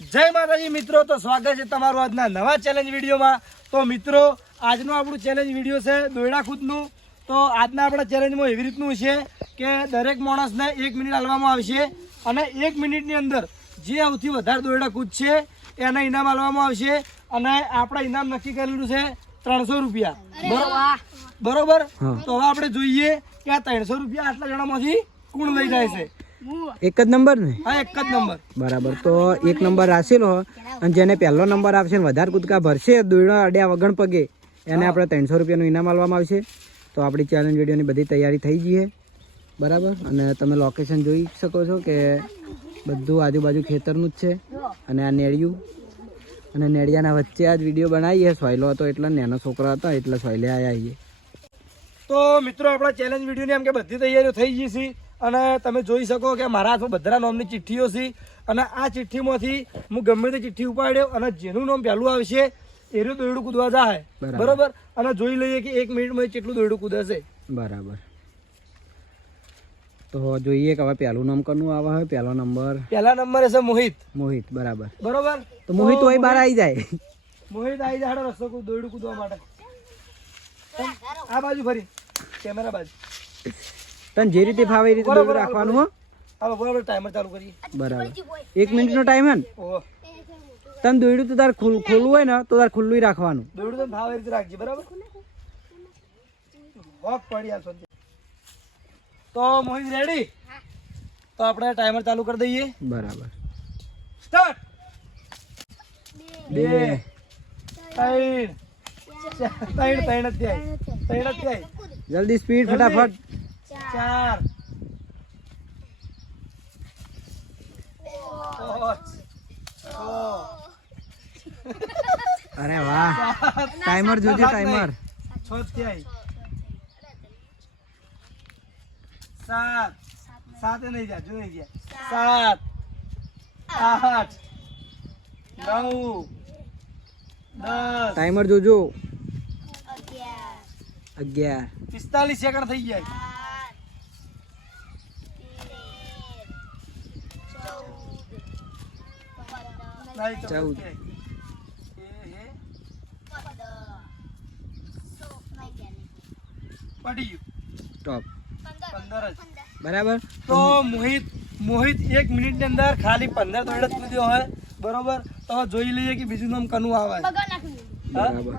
જય માતાજી મિત્રો, તો સ્વાગત છે તમારું આજના નવા ચેલેન્જ વિડીયોમાં। તો મિત્રો આજનું આપણું ચેલેન્જ વિડીયો છે દોયડા કૂદનું। તો આજના આપણા ચેલેન્જમાં એવી રીતનું છે કે દરેક માણસને 1 મિનિટ આપવામાં આવશે અને 1 મિનિટની અંદર જે સૌથી વધારે દોયડા કૂદશે એને ઇનામ આપવામાં આવશે અને આપણે ઇનામ નક્કી કરેલું છે 300 રૂપિયા। બરોબર? તો હવે આપણે જોઈએ કે આ 300 રૂપિયા આટલા જણામાંથી કોણ લઈ જાય છે। એક જ નંબર ને? હા, એક જ નંબર બરાબર। તો એક નંબર રાખેલો અને જેને પહેલો નંબર આપશે ને વધારે કૂદકા ભરશે દોયડા અડ્યા વગણ પગે એને આપણે 300 રૂપિયાનું ઇનામ આપવામાં આવશે। તો આપણી ચેલેન્જ વિડીયોની બધી તૈયારી થઈ ગઈ છે, બરાબર। અને તમે લોકેશન જોઈ શકો છો કે બધું આજુબાજુ ખેતરનું જ છે અને આ નેળિયું અને નેળિયાના વચ્ચે આ જ વિડીયો બનાવીએ। સોયલો હતો એટલે નાનો છોકરો હતો એટલે સોયલે આવ્યા છીએ। તો મિત્રો આપણા ચેલેન્જ વિડીયોની એમ કે બધી તૈયારીઓ થઈ ગઈ છે અને તમે જોઈ શકો કે મારા હાથમાં બધા નામની ચિઠ્ઠીઓ છે અને આ ચિઠ્ઠીમાંથી હું ગમે તે ચિઠ્ઠી ઉપાડ્યો અને જેનું નામ પહેલું આવશે એનું દોયડું કૂદવા જાય, બરોબર? અને જોઈ લઈએ કે 1 મિનિટમાં કેટલું દોયડું કૂદશે। બરાબર। તો જોઈએ કે હવે પહેલું નામ કોનું આવે છે? પહેલો નંબર છે મોહિત। મોહિત, બરાબર બરોબર। તો મોહિત હોય બહાર આવી જાય। મોહિત આવી જાય રસ્તો દોયડું કૂદવા માટે। આ બાજુ ફરી કેમેરા બાજુ તને જે રીતે ફાવે એ રીતે દોયડું રાખવાનું હો। હવે બરાબર ટાઈમર ચાલુ કરીએ। બરાબર 1 મિનિટનો ટાઈમ હે ને? ઓહો, તને દોયડું તો તાર ખોલવું હોય ને તો તાર ખુલ્લું રાખવાનું। દોયડું તો ભાવ એ રીતે રાખજે, બરાબર? હોક પડી આ સોંધી। તો મોહિત રેડી? તો આપણે ટાઈમર ચાલુ કરી દઈએ। બરાબર, સ્ટાર્ટ। 2 3 જલ્દી સ્પીડ, ફટાફટ। 4 અરે વાહ, ટાઈમર જોજે, ટાઈમર। 6 7 7 નહીં ગયા, જો નહીં ગયા। 7 8 9 10 ટાઈમર જોજો। 11 45 સેકન્ડ થઈ ગયા। 14 પડી ગયું, સ્ટોપ। 15 જ। બરાબર। તો મોહિત 1 મિનિટની અંદર ખાલી 15 દોયડા કૂદ્યો હોય, બરોબર? તો હવે જોઈ લઈએ કે બીજું નામ કનું આવે। બરાબર,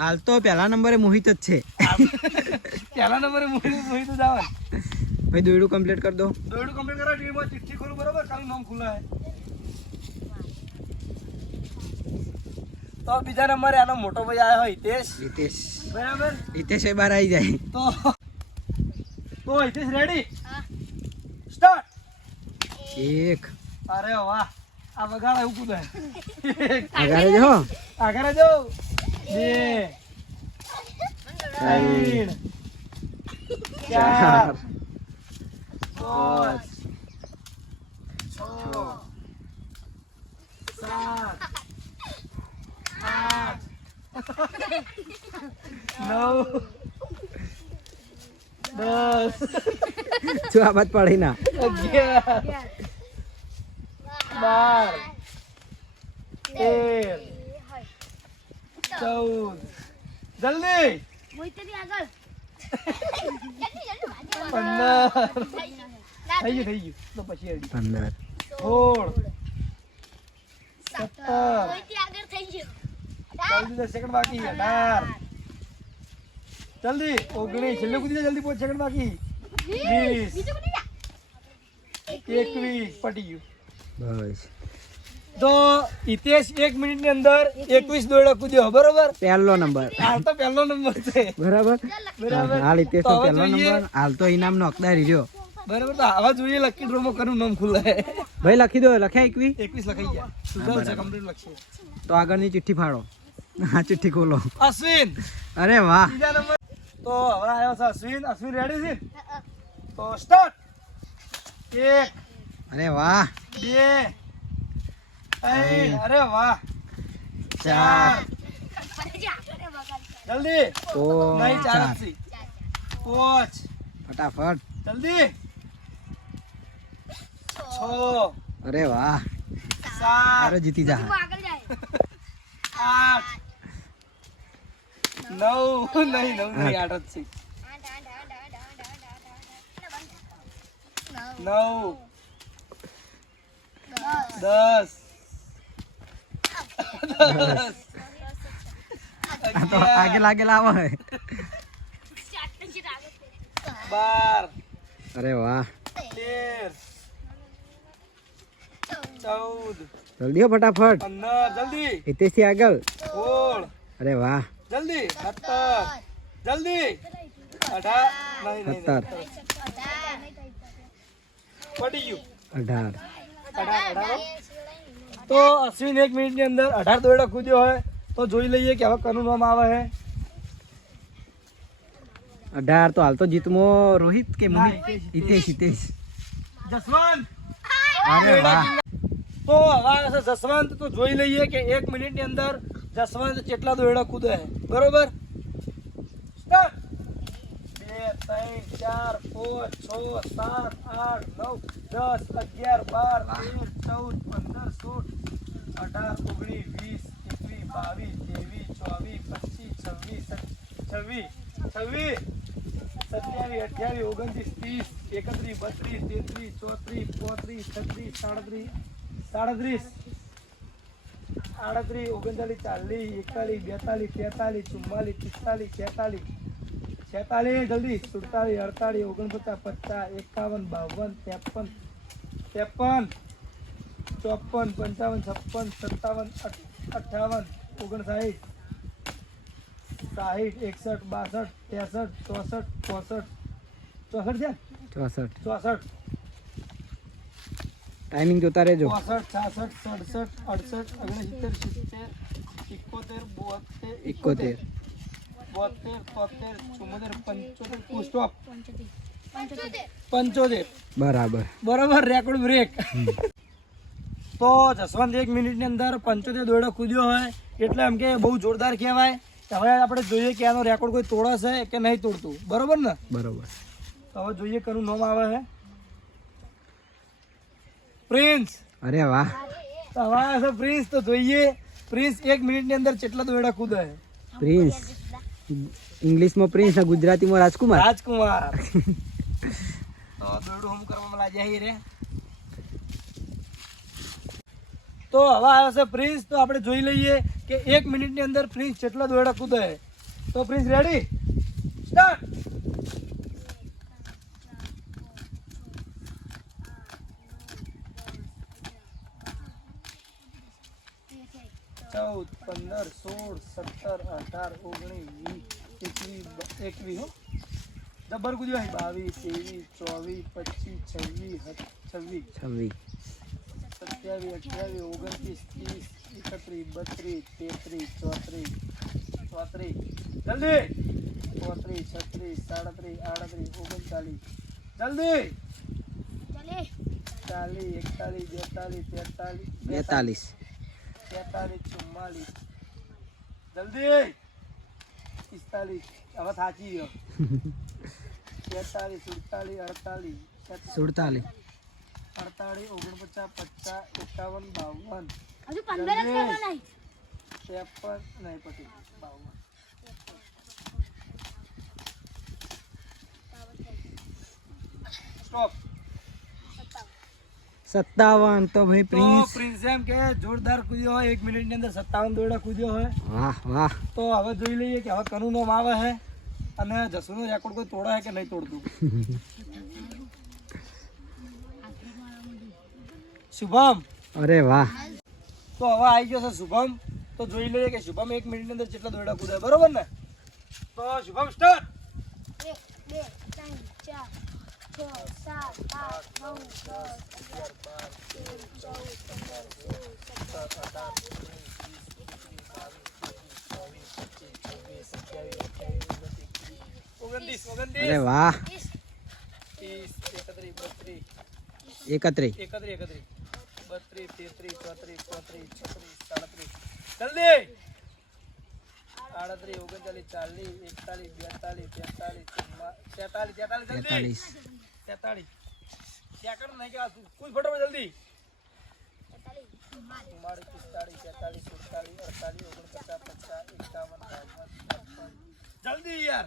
હાલ તો પહેલા નંબરે મોહિત જ છે। પહેલા નંબરે મોહિત જ આવે। ભાઈ દોયડું કમ્પ્લીટ કરી દો। દોયડું કમ્પ્લીટ કરો, ટીમમાં ચિઠ્ઠી ખોલું, બરોબર? કાલું નામ ખુલ્લા તો બીજા નંબરે આનો મોટો ભાઈ આવ્યો હોય હિતેશ, બરાબર? હિતેશ બહાર આવી જાય તો હિતેશ રેડી? સ્ટાર્ટ। 1 અરે વાહ, આ વગાડા એવું કૂદાય। આગળ જો, આગળ જો। 2 3 4 5 6 7 8 9 10 જો આ બાદ પડી ના। 11 12 13 14 જલ્દી 15 થઈ ગયું તો પછી 15 16 17 જલ્દી 10 સેકન્ડ બાકી। 18 જલ્દી 19 છેલ્લે કૂદી જા, જલ્દી 5 સેકન્ડ બાકી। 20 21 પટી ગયું। બસ। તો હિતેશ 1 મિનિટની અંદર 21 દોયડા કૂદ્યો, બરોબર? પહેલો નંબર, હાલ તો પહેલો નંબર છે, બરાબર? બરાબર? હાલ હિતેશ નો પહેલો નંબર, હાલ તો ઇનામ નો હકદાર રહ્યો, બરાબર? તો આવા જોઈએ લકી ડ્રોમાં કરું નામ ખુલે। ભાઈ લખી દો, લખ્યા 21 લખાઈ ગયા, સુધાર છે, કમ્પ્લીટ લખશે। તો આગળની ચિઠ્ઠી ફાડો। હા, ચિઠ્ઠી ખોલો। અશ્વિન અરે વાહ, બીજા નંબર। તો હવે આવ્યો છે અશ્વિન રેડી છે? તો સ્ટાર્ટ। 1 અરે વાહ, 2 3 અરે વાહ 4 જલ્દી નહીં 4 જ છે 5 ફટાફટ જલ્દી 6 અરે વાહ, 7 અરે જીતી જા. 8 9 નહીં 9 નહીં 8 જ છે. 9 10 આ તો આગે લાગે લાવો હે. 12 અરે વાહ, 13 14 જલ્દી હો ફટાફટ. 15 જલ્દી હિતેશથી આગળ. 16 અરે વાહ, જલ્દી 17 જલ્દી 18 નહીં નહીં 17 પડી ગયું 18 18 તો અશ્વિન 1 મિનિટની અંદર 18 દોરડા કૂદ્યો હોય તો જોઈ લઈએ કે હવે કનું નામ આવે છે. 18 તો હાલ તો જીતમો રોહિત કે મોહિત? ના, હિતેશ. જસવંત. અરે વાહ, તો હવે આવે છે જસવંત. તો જોઈ લઈએ કે 1 મિનિટની અંદર જસવંત કેટલા દોરડા કૂદે છે. બરોબર, સ્ટાર્ટ. 2 3 4 5 6 7 8 9 10 11 12 13 14 15 16 18 19 20 21 22 23 24 25 26 27 28 29 30 31 32 33 34 35 36 37 38 39 40 41 42 43 44 45 46 જલ્દી 47 48 49 50 51 52 53 54 55 56 57 58 59 60 61 62 63 64 65 64 64. ટાઈમિંગ જોતા રહેજો. 65 66 67 68 69 70 71 72 73 75 બરાબર. બરાબર, રેકોર્ડ બ્રેક. તો જસવંત 1 મિનિટની અંદર 75 દોરડા કૂદ્યો હોય એટલે એમ કે બહુ જોરદાર કહેવાય. હવે આપણે જોઈએ કે આનો રેકોર્ડ કોઈ તોડશે કે નહીં તોડતું. બરોબર ને? બરોબર. તો હવે જોઈએ કનું નામ આવે છે. પ્રિન્સ. અરે વાહ, તો હવે આવે છે પ્રિન્સ. તો જોઈએ પ્રિન્સ 1 મિનિટની અંદર કેટલા દોરડા કૂદે છે. પ્રિન્સ. ઇંગ્લિશમાં પ્રિન્સ અને ગુજરાતીમાં રાજકુમાર. રાજકુમાર. તો દોરડું હમ કરવામાં લાગ્યા છીએ રે. તો હવે આવે છે પ્રિન્સ. તો આપણે જોઈ લઈએ કે 1 મિનિટની અંદર પ્રિન્સ કેટલા દોરડા કૂદે છે. તો પ્રિન્સ રેડી, સ્ટાર્ટ. 14 15 16 17 18 19 20 21 હો જબર કૂદ્યો છે. 22 23 24 25 26 27 28 29 30 31 32 33 34 જલ્દી 35 36 37 38 39 જલ્દી 40 41 42 43 42. 44 જલ્દી 45 હવે થાકી ગયો 46 47 48 47. 48 49 50 51 52 હજુ 15 જ કરવાના છે. 53 નહીં પછી 52 સ્ટોપ. 57. તો ભાઈ તો પ્રિન્સ. પ્રિન્સ એમ કે જોરદાર કૂદ્યો હોય 1 મિનિટની અંદર 57 દોરડા કૂદ્યો હોય. વાહ વાહ. તો હવે જોઈ લઈએ કે હવે કનું નામ આવે છે અને જસુનો રેકોર્ડ કોઈ તોડે છે કે નહીં તોડતું. શુભમ. અરે વાહ, તો હવે આવી ગયો છે શુભમ. તો જોઈ લઈએ કે શુભમ 1 મિનિટની અંદર કેટલા દોરડા કૂદે. બરોબર ને? તો શુભમ સ્ટાર્ટ. 1 2 3 4 6 7 8 9 અરે વાહ. 31 31. 32 33 34 35 જલ્દી 38 39 40 41 42 43 44 45 46 43. સેકન્ડ નહીં કે કુલ ફટાફટ જલ્દી જલ્દી યાર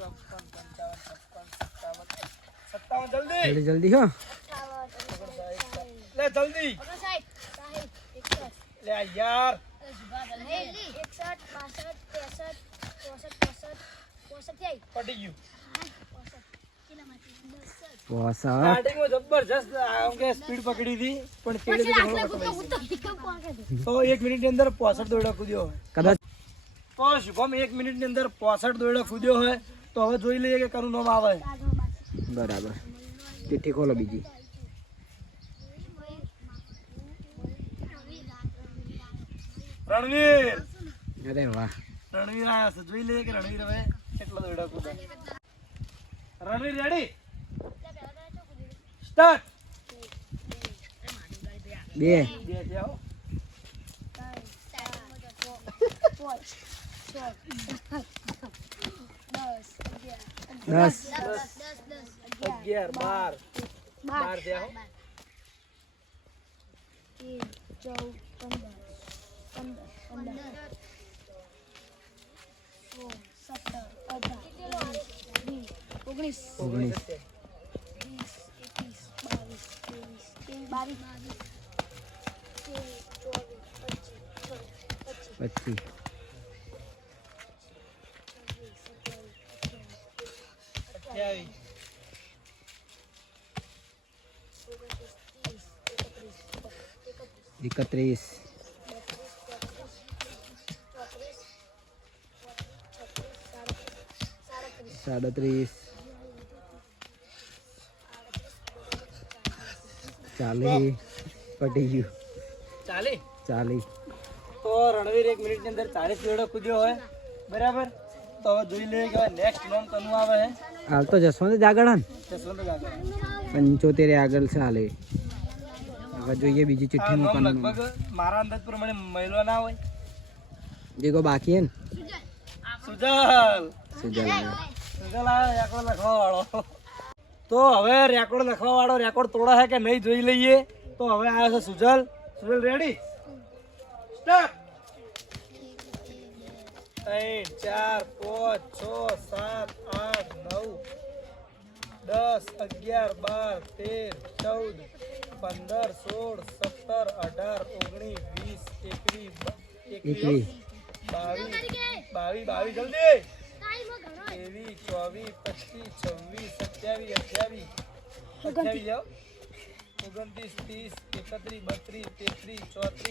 54 55 56 57 જલ્દી જલ્દી જલ્દી હો લે જલ્દી લે યાર પટી ગયું પોસઠ સ્ટાર્ટિંગમાં જબરજસ્ત આમ કે સ્પીડ પકડી હતી પણ પેલે તો ઘણો પકડાઈ ગયો. તો 1 મિનિટની અંદર 65 દોરડા કૂદ્યો હોય. કદાચ તો શુભમ 1 મિનિટની અંદર 65 દોરડા કૂદ્યો હોય તો હવે જોઈ લઈએ કે કનું નામ આવે. બરાબર ચિઠ્ઠી ખોલો બીજી રણવીર અરે વાહ રણવીર આયા છે. જોઈ લઈએ કે રણવીર હવે કેટલા દોરડા કૂદે. Ranveer ready start. બે બે જાઓ. 10 11 12 12 જાઓ. 19 25 28 31 37 40 પટી ગયું ચાલે. 40 તો રણવીર 1 મિનિટની અંદર 40 દોરડા કૂદ્યો હોય બરાબર. તો હવે જોઈ લઈએ કે નેક્સ્ટ નામ કનું આવે હે. હાલ તો જસવંત જ આગળ હે ને? જસવંત કાકા 75 આગળ ચાલે હવે જોઈએ બીજી આ ચિઠ્ઠી નામ મૂકવાનું લગભગ મારા અંદાજ પ્રમાણે મહિલો ના હોય. જીગો બાકી હે ને સુજલ સુજલ આવ્યો. સુજલ આ રેકોર્ડ લખવા વાળો. તો હવે રેકોર્ડ લખવા વાળો રેકોર્ડ તોડા છે કે નહીં જોઈ લઈએ. તો હવે આવ્યો છે સુજલ. Sujal ready start. 3 4 5 6 7 8 9 10 11 12 13 14 15 16 17 18 19 20 21 22 જલ્દી. 23 24 25 26 27 28 જાઓ. 29 30 31 32 33 34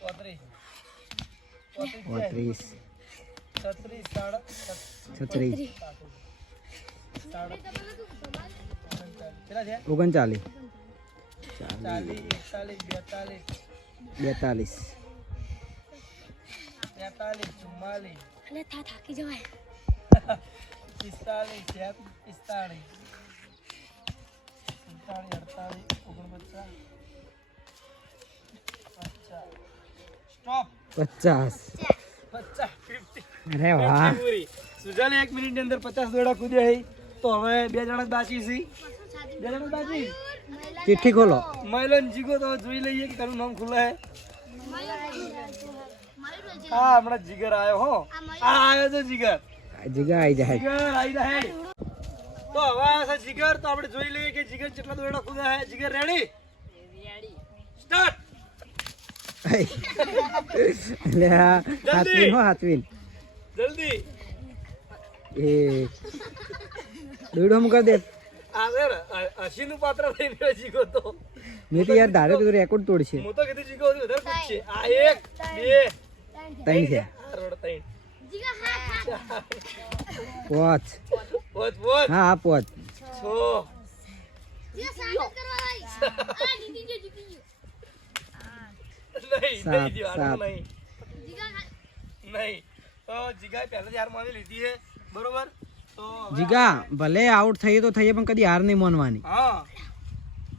35 35 36 36 કેટલા છે? 39 40 41 42 42 43 44 થાકી જવાય 45 45 48 49 સ્ટોપ 50 50 અરે વાહ સુજાલે 1 મિનિટની અંદર 50 દોરડા કૂદ્યા હે. તો હવે બે જણા જ બાકી છે. બે જણા જ બાકી. ચિઠ્ઠી ખોલો મહિલન જીગો તો જોઈ લઈએ કે તારું નામ ખુલ્લા હે. હા હમણાં જીગર આવ્યો હો. આ આવ્યો છે જીગર. જીગા આવી જાય જીગર આવી જાય. તો હવે આ છે જીગર. તો આપણે જોઈ લઈએ કે જીગર કેટલા દોરડા કૂદ્યા હે. જીગર રેડી સ્ટાર્ટ. એટલે આ હાથવીન હો હાથવીન જલ્દી એક દોડો મૂકા દે આ સર અશીનું પાત્ર લઈને ગયો જીગો તો. મેં તો યાર ધારે તો રેકોર્ડ તોડશે હું તો કીધું જીગો હજી વધારે પૂછશે. આ 1 2 ત્રણ છે રોડ 3 પોચ પોચ પોચ હા હા પોચ 6 નહીં સાત, નહીં જીવા, સાત. નહીં નહીં. તો જીગાએ પહેલા જ હાર માની લીધી છે બરોબર. તો હવે જીગા ભલે આઉટ થઈએ તો થઈએ પણ કદી હાર નહીં માનવાની હા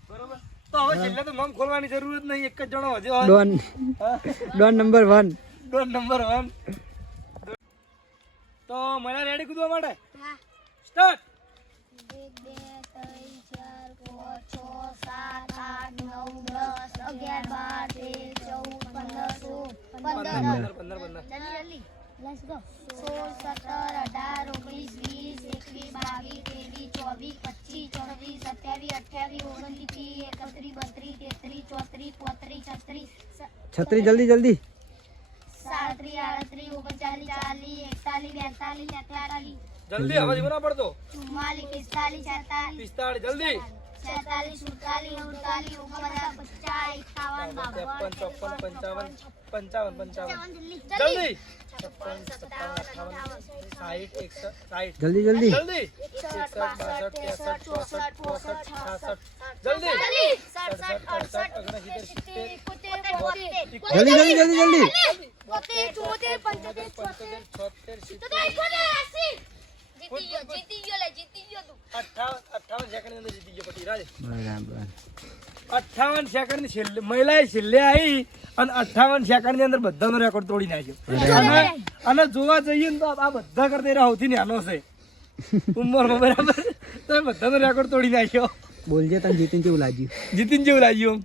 બરોબર. તો હવે છેલ્લે તો નામ ખોલવાની જરૂર જ નહીં. એક જ જણો હજુ હોય. ડોન હા. Don number 1 Don number 1. તો મને રેડી કૂદવા માટે સ્ટાર્ટ. 1 2 3 4 5 6 7 8 9 10 11 12 13 15 15 જલ્દી લેટ્સ ગો 16 17 18 19 20 21 22 23 24 25 26 27 28 29 30 31 32 33 34 35 છત્રી જલ્દી જલ્દી 37 38 39 40 41 42 જલ્દી અવાજ એવો ના પડતો 44 45 45 જલ્દી 46 47 48 49 50 51 53 54 55 જલ્દી 55 60 જલ્દી જલ્દી જલ્દી 61 62 63 64 65 66 જલ્દી જલ્દી જલ્દી જલ્દી જલ્દી 58 સેકન્ડ અંદર જીતી ગયો પટી રાજ બરાબર 58 સેકન્ડ ની છેલ્લે મહિલાએ છેલ્લે આવી અને 58 સેકન્ડ ની અંદર બધાનો રેકોર્ડ તોડી નાખ્યો અને જોવા જઈએ ને તો આ બધા કરતા સૌથી નાનો છે ઉંમરમાં બરાબર તો એ બધાનો રેકોર્ડ તોડી નાખ્યો બોલજે તને જીતીને કેવું લાગ્યું જીતીને જેવું લાગ્યું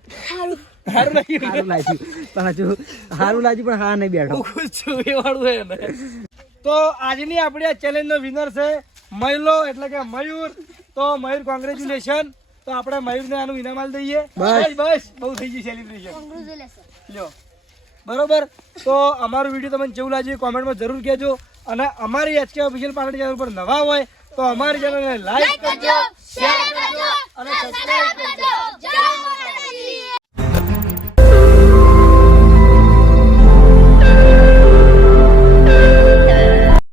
સારું લાગ્યું સારું લાગ્યું પણ હજુ સારું લાગ્યું પણ હા નહીં બેઠો હું ખુશ છું એ વાળું છે ને તો આજની આપણી આ ચેલેન્જ નો વિનર છે મહિલો એટલે કે મયુર તો મયુર કોંગ્રેચ્યુલેશન તો આપણે મયુરને આનું ઇનામ આલી દઈએ બસ. બસ બહુ થઈ ગઈ સેલિબ્રેશન કોંગ્રેચ્યુલેશન લ્યો બરોબર તો અમારું વિડીયો તમને કેવું લાગ્યું કોમેન્ટમાં જરૂર કહેજો અને અમારી HK ઓફિશિયલ પાર્ટી ચેનલ પર નવા હોય તો અમારી ચેનલને લાઈક કરજો શેર કરજો અને સબસ્ક્રાઇબ કરજો જય